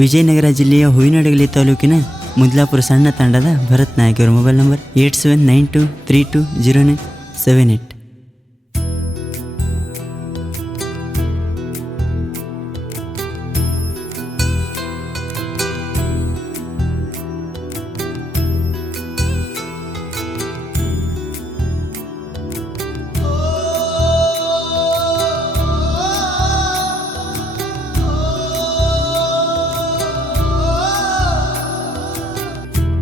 ವಿಜಯನಗರ ಜಿಲ್ಲೆಯ ಹೂವಿನಡಗಲಿ ತಾಲೂಕಿನ ಮುದ್ಲಾಪುರ ಸಣ್ಣ ತಂಡದ ಭರತ್ ನಾಯಕ್ ಅವರ ಮೊಬೈಲ್ ನಂಬರ್ 8792320978.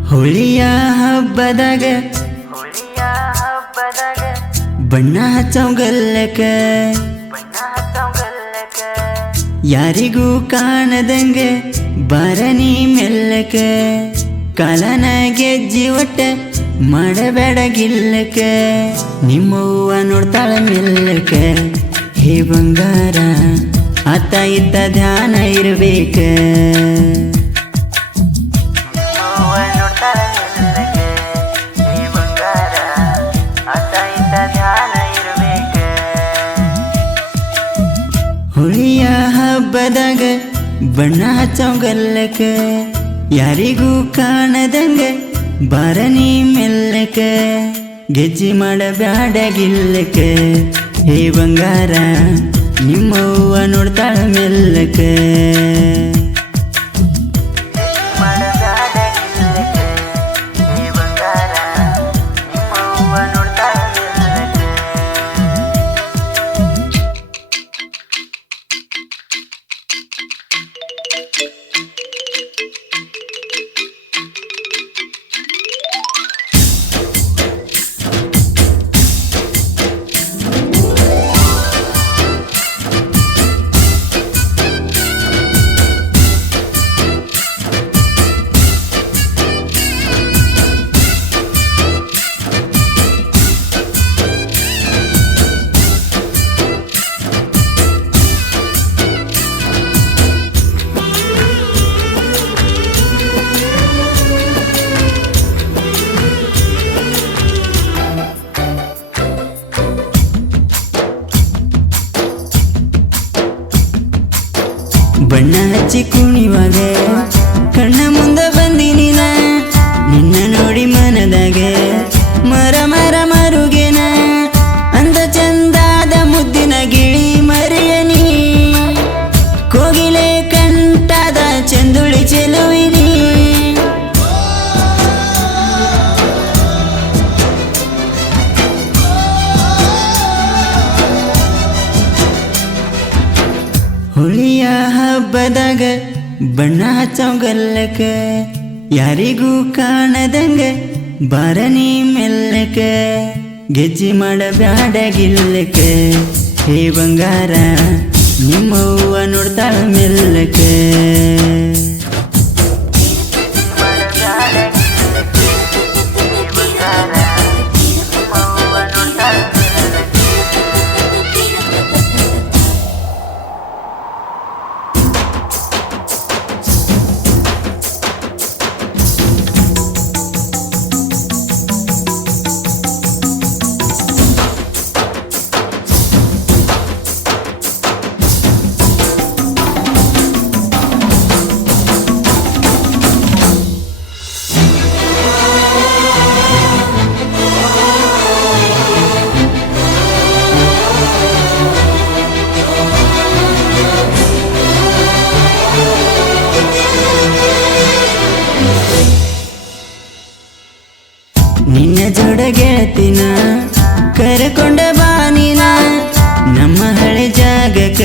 ಹೋಳಿಯ ಹಬ್ಬದಾಗ ಬಣ್ಣ ಹಚ್ಚೋಗಲ್ಲಕ ಯಾರಿಗೂ ಕಾಣದಂಗ ಬಾರನಿ ಮೆಲ್ಲಕ ಕಾಲನ ಗೆಜ್ಜಿ ಒಟ್ಟ ಮಾಡಬೇಡ ಗಿಲ್ಲಕ ನಿಮ್ಮವ್ವ ನೋಡ್ತಾಳ ಮೆಲ್ಲಕ ಹೇ ಬಂಗಾರ ಅತ್ತ ಇತ್ತ ಧ್ಯಾನ ಇರಬೇಕ ಹೋಳಿಯ ಹಬ್ಬದಾಗ ಬಣ್ಣ ಹಚ್ಚೋಗಲ್ಲಕ ಯಾರಿಗೂ ಕಾಣದಂಗ ಬಾರನಿ ಮೆಲ್ಲಕ ಗೆಜ್ಜಿ ಮಾಡಬ್ಯಾಡ ಗಿಲ್ಲಕ ಹೇ ಬಂಗಾರ ನಿಮ್ಮವ್ವ ನೋಡ್ತಾಳ ಮೆಲ್ಲಕ ಬಣ್ಣ ಹಚ್ಚಿ ಕುಣಿವಾಗ ಕಣ್ಣ ಮುಂದೆ ಬಂದಿನಿ ನಾ ನಿನ್ನ ನೋಡಿ ಮನದಾಗ ಮರ ಮರ ಮರುಗೆನ ಅಂದ ಚಂದಾದ ಮುದ್ದಿನ ಗಿಳಿ ಮರಿಯನಿ ಕೋಗಿಲೆ ಕಂಠದ ಚಂದುಳಿ ಚೆಲುವಿನಿ ಹೋಳಿಯ ಹಬ್ಬದಾಗ ಬಣ್ಣ ಹಚ್ಚೋಗಲ್ಲಕ ಯಾರಿಗೂ ಕಾಣದಂಗ ಬಾರನಿ ಮೆಲ್ಲಕ ಗೆಜ್ಜಿ ಮಾಡಬ್ಯಾಡ ಗಿಲ್ಲಕ ಹೇ ಬಂಗಾರ ನಿಮ್ಮವ್ವ ನೋಡ್ತಾಳ ಮೆಲ್ಲಕ ನಿನ್ನ ಜೋಡ ಗೆಳತಿನ ಕರೆಕೊಂಡ ಬಾನಿನ ನಮ್ಮ ಹಳೆ ಜಾಗಕ್ಕ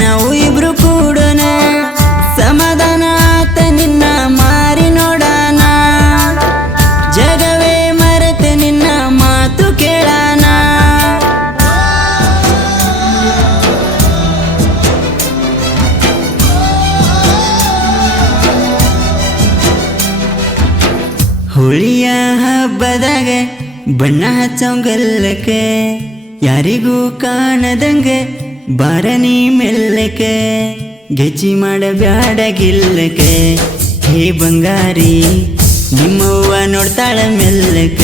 ನಾವು ಇಬ್ರು ಕೂಡೋಣ ಸಮಾಧಾನ ಆತ ನಿನ್ನ ಮಾರಿ ನೋಡಾನ ಜಗವೇ ಮರೆತ ನಿನ್ನ ಮಾತು ಕೇಳಾನ ಹೋಳಿಯ ಹಬ್ಬದಾಗ ಬಣ್ಣ ಹಚ್ಚೋಗಲ್ಲಕ ಯಾರಿಗೂ ಕಾಣದಂಗ ಬಾರನಿ ಮೆಲ್ಲಕ ಗೆಜ್ಜಿ ಮಾಡಬ್ಯಾಡ ಗಿಲ್ಲಕ ಹೇ ಬಂಗಾರಿ ನಿಮ್ಮವ್ವ ನೋಡ್ತಾಳ ಮೆಲ್ಲಕ